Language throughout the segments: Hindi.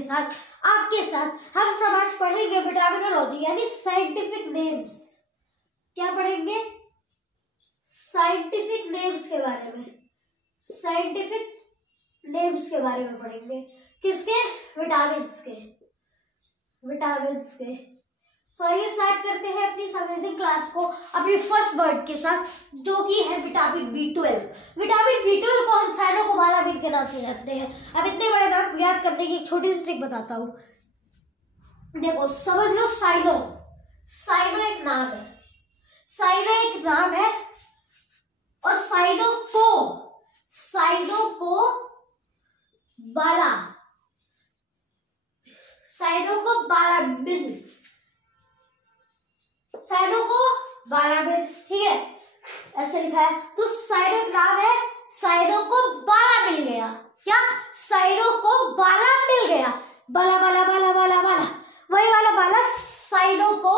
के साथ आपके साथ हम सब आज पढ़ेंगे विटामिनोलॉजी यानी साइंटिफिक नेम्स। क्या पढ़ेंगे? साइंटिफिक नेम्स के बारे में। साइंटिफिक नेम्स के बारे में पढ़ेंगे। किसके? विटामिन्स के। विटामिन्स के। सो आइए स्टार्ट करते हैं अपनी इस अमेजिंग क्लास को अपने फर्स्ट वर्ड के साथ, जो कि है विटामिन B12। विटामिन B12 को हम साइनोकोबालामिन के नाम से जानते हैं। अब इतने बड़े नाम याद करने की एक छोटी सी ट्रिक बताता हूँ। देखो समझ लो, साइनो, साइनो एक नाम है, साइनो एक नाम है, और साइनो को बाला, साइनो को बालामिन, साइनो को बालामिन, ठीक है, ऐसे लिखा है। तो साइनो एक नाम है, साइनो को बाला मिल गया। क्या? साइनो को बाला मिल गया। बाला बाला बाला बाला बाला, वही वाला बाला साइनो को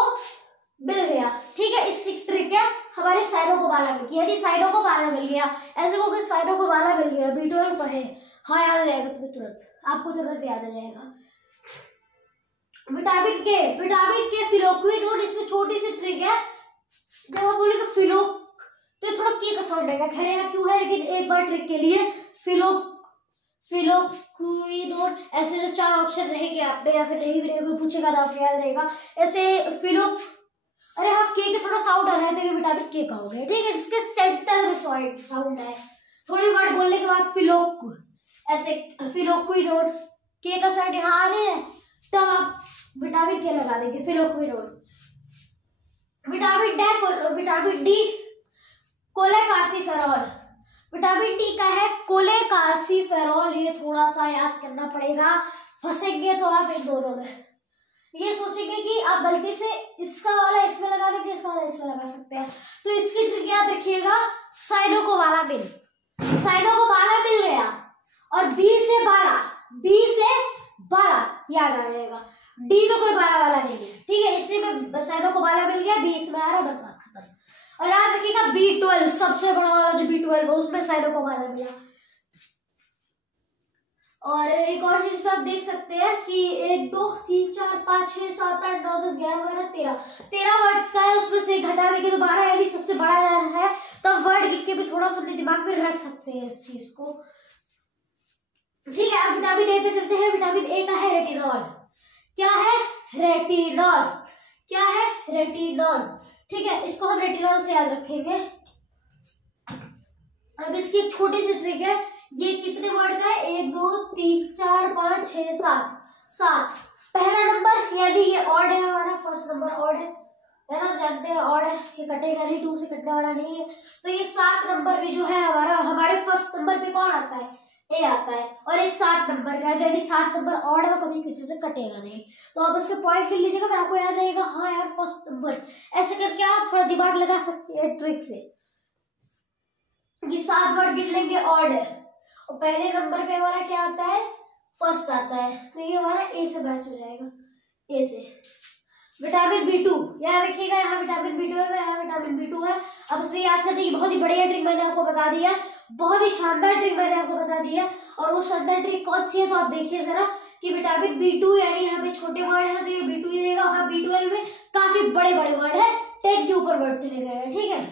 मिल गया। ठीक है, इसकी ट्रिक है हमारे साइनो को बाला मिल गया, यदि साइनो को बाला मिल गया, ऐसे को साइनो को बाला मिल गया। B12 पढ़े, हाँ याद आ जाएगा तुम्हें तुरंत, आपको तुरंत याद आ जाएगा। विटामिन के फिलोक्विनोन, इसमें छोटी सी ट्रिक है। जब हम बोलेंगे फिलो तो थोड़ा के का साउंड आएगा, खैर क्यों है, लेकिन एक बार ट्रिक के लिए फिलोक्विनोन, ऐसे जो 4 ऑप्शन रहेंगे आप पे, या फिर नहीं भी रहेगा, पूछेगा तो आपको याद रहेगा ऐसे फिलो, अरे हाँ के थोड़ा साउंड आ रहा है तो विटामिन के का हो गया। ठीक है, इसके सेंटर में साउंड है। थोड़ी वर्ड बोलने के बाद ऐसे फिलोक्विनोन, के का साउंड यहाँ आ रहे हैं, तब आप विटामिन के लगा देंगे, phylloquinone. Vitamin D cholecalciferol, vitamin D का है कोलेकासिफेरॉल। ये थोड़ा सा याद करना पड़ेगा, फंसेंगे तो आप इन दोनों में। ये सोचेंगे कि आप गलती से इसका वाला इसमें लगा देंगे, इसका वाला इसमें लगा सकते हैं, तो इसकी ट्रिक याद रखिएगा। साइनो को बाला मिल गया, और बी से बाला याद आ जाएगा। डी में कोई बाला वाला नहीं है, ठीक है, इसी में साइनो को बाला मिल गया, बी इसमें आ रहा, बस बात खत्म। और याद रखिएगा B12 सबसे बड़ा वाला जो B12 है, उसमें साइनो को बाला मिला। और एक और चीज पे आप देख सकते हैं कि 1 2 3 4 5 6 7 8 9 10 11 12 13 वर्ड्स का है, उसमें से घटा देंगे तो 12, यदि सबसे बड़ा है तो वर्ड लिख के भी थोड़ा सा अपने दिमाग में रख सकते हैं इस चीज को। ठीक है, अब विटामिन ए पे चलते हैं। विटामिन ए का है रेटिनॉल। क्या है? रेटिनॉल। क्या है? रेटिनॉल। ठीक है, इसको हम रेटिनॉल से याद रखेंगे। अब इसकी एक छोटी सी ट्रिक है, ये कितने वर्ड का है? 1 2 3 4 5 6 7। पहला नंबर यानी ये ऑड है, हमारा फर्स्ट नंबर ऑड है ना, जानते हैं ऑड है, ये कटेगा नहीं, 2 से कटने वाला नहीं है। तो ये 7 नंबर भी जो है हमारे फर्स्ट नंबर पे कौन आता है? ए आता है, और इस 7 नंबर का यानी 7 नंबर ऑड है, कभी किसी से कटेगा नहीं। तो आप उसके पॉइंट लिख लीजिएगा, फिर आपको याद रहेगा हाँ यार फर्स्ट नंबर। ऐसे करके आप थोड़ा दिमाग लगा सकते हैं ट्रिक से। ये 7 वर्ड गिन लेंगे, ऑड है, और पहले नंबर पे हमारा क्या आता है? फर्स्ट आता है, तो ये हमारा ए से मैच हो जाएगा, ए से। विटामिन B2 याद रखिएगा, यहाँ विटामिन B12 है, यहाँ विटामिन B2 है। अब इसे याद करने की बहुत ही बढ़िया ट्रिक मैंने आपको बता दी है, बहुत ही शानदार ट्रिक मैंने आपको बता दी है। और वो शानदार ट्रिक कौन सी है तो आप देखिए जरा, कि विटामिन B2 यानी यहाँ पे छोटे वर्ड है तो ये B2 ही रहेगा, वहाँ B12 में काफी बड़े बड़े वर्ड है, 10 के ऊपर वर्ड चले गए हैं। ठीक है,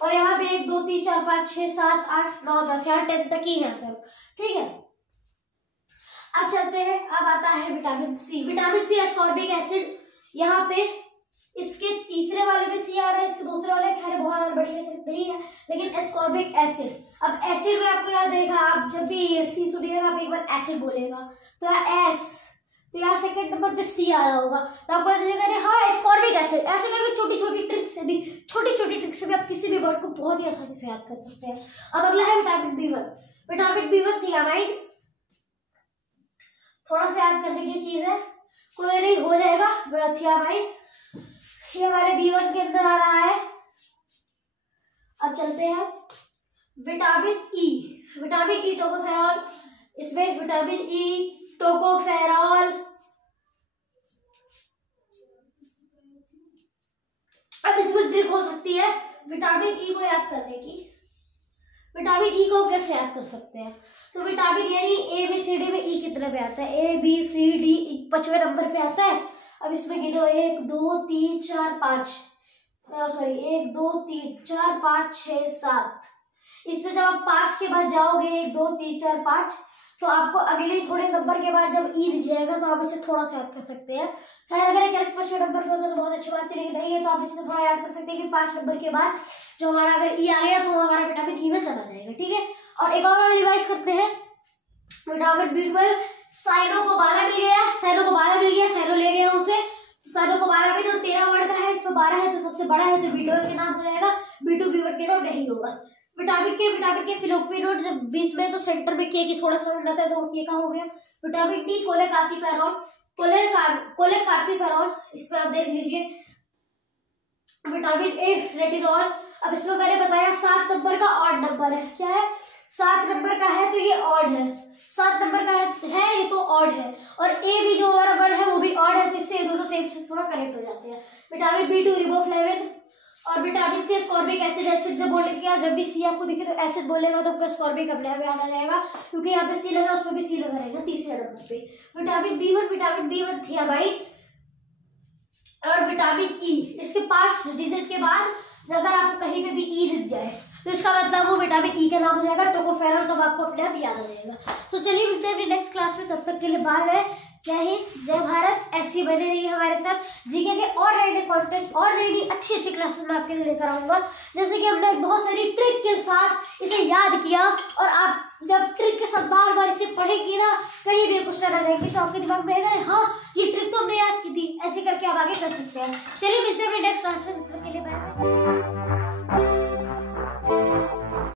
और यहाँ पे 1 2 3 4 5 6 7 8 9 10, यहाँ 10 तक ही है सब। ठीक है, अब चलते हैं। अब आता है vitamin C. Vitamin C ascorbic acid, यहाँ पे इसके तीसरे वाले में सी आ रहा है, इसके दूसरे वाले खैर बहुत बढ़िया नहीं है, लेकिन एस्कॉर्बिक एसिड। अब एसिड में आपको याद रहेगा, आप जब भी सी सुनिएगा आप एक बार एसिड बोलेगा तो एस, तो यहाँ सेकंड नंबर पे सी आ रहा होगा, तो आपको याद रहेगा हाँ एस्कॉर्बिक एसिड। ऐसे करके छोटी छोटी ट्रिक से भी आप किसी भी वर्ड को बहुत ही आसानी से याद कर सकते हैं। अब अगला है विटामिन B1। विटामिन B1 थियामाइड, थोड़ा सा याद करने की चीज है, कोई नहीं हो जाएगा। थियामाइड ये हमारे B1 के अंदर आ रहा है। अब चलते हैं vitamin E. Vitamin E tocopherol, इसमें विटामिन ई टोकोफेरॉल। अब इसमें ट्रिक हो सकती है विटामिन ई को याद करने की। विटामिन ई को कैसे याद कर सकते हैं? तो विटामिन यानी ABCD में ई कितने पे आता है? ABCD 5वें नंबर पे आता है। अब इसमें गिनो 1 2 3 4 5, सॉरी 1 2 3 4 5 6 7। इसमें जब आप 5 के बाद जाओगे 1 2 3 4 5, तो आपको अगले थोड़े नंबर के बाद जब ई दिख जाएगा तो आप इसे थोड़ा सा याद कर सकते हैं। खैर अगर करेक्ट 5वें नंबर पे होता तो बहुत अच्छी बात है, लेकिन नहीं है तो आप इसे थोड़ा याद कर सकते हैं कि 5 नंबर के बाद जो हमारा अगर ई आ गया तो हमारा विटामिन ई में चला जाएगा। ठीक है, और एक और रिवाइज करते हैं। विटामिन B12 साइनो को 12 मिल गया, साइनो को 12 मिल गया, साइनो ले गया उसे, तो साइनो को 12 मिल और 13 वर्ड का है, इसमें 12 है तो सबसे बड़ा है तो B12 के नाम हो जाएगा, B2 B1 के नाम नहीं होगा। विटामिन के फिलोक्वी नोट जब बीच में तो सेंटर में के की थोड़ा सा रहता है तो के का हो गया। विटामिन डी कोलेकासिफेरॉल, कोलेकासिफेरॉल, इसमें आप देख लीजिए। विटामिन ए रेटिनॉल, अब इसमें मैंने बताया 7 नंबर का ऑड नंबर है। क्या है? 7 नंबर का है तो ये ऑड है, 7 नंबर का है ये तो ऑड है, और ए भी जो हमारा वर्ड है वो भी ऑड है, तो इससे दोनों सेम से थोड़ा कनेक्ट हो जाते हैं। विटामिन B2 रिबोफ्लेविन, और vitamin C ascorbic acid. Acid जब बोलेंगे क्या, जब भी सी आपको दिखे तो एसिड बोलेगा तो आपका स्कॉर्बिक अपने आप याद आ जाएगा, क्योंकि यहाँ पे सी लगा उसमें भी सी लगा रहेगा तीसरे नंबर पे। विटामिन B1 थियामाइन और विटामिन ई, इसके 5 डिजिट के बाद अगर आपको कहीं पे भी ई दिख जाए तो इसका मतलब वो विटामिन ई का नाम हो जाएगा टोकोफेरॉल, तो आपको अपने आप याद आ जाएगा। तो चलिए मिलते हैं नेक्स्ट क्लास में, तब तक के लिए बाय बाय, जय हिंद जय भारत। ऐसी बने रही हमारे साथ जीके के और नए कंटेंट और नई अच्छी क्लासेस में आपके लिए लेकर आऊंगा। जैसे कि हमने बहुत सारी ट्रिक के साथ इसे याद किया, और आप जब ट्रिक के साथ बार बार इसे पढ़ेंगे ना, कहीं भी क्वेश्चन आ जाएंगे तो आपके दिमाग में आएगा हाँ ये ट्रिक तो हमने याद की थी, ऐसे करके आप आगे कर सकते हैं। चलिए मिलते हैं नेक्स्ट क्लास में, तब तक के लिए बाय बाय।